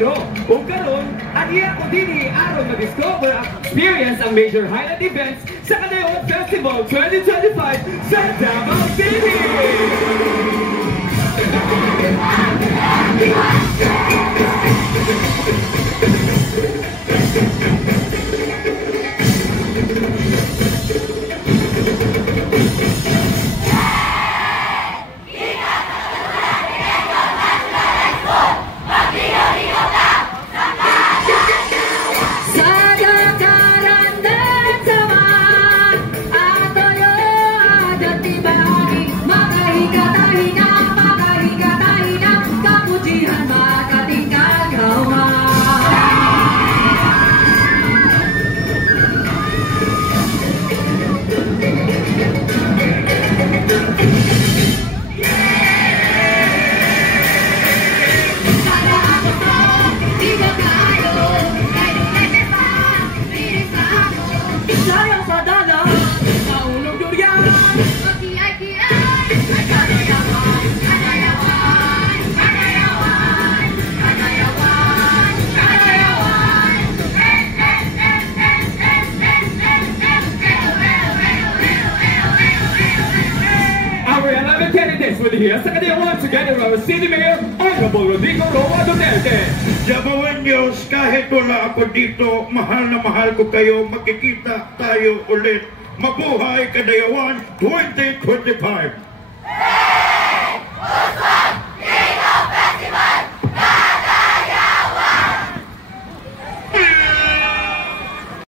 Pero kung karon, ang iya ko din aron ma-discover ang experience ang major highlight events sa Kadayawan Festival 2025 sa Davao City! With here, sa Kadayawan, together our City Mayor, Honorable Rodrigo Roa Duterte. Jabawan Diyos, kahit wala ako dito, mahal na mahal ko kayo, magkikita tayo ulit. Mabuhay Kadayawan 2025!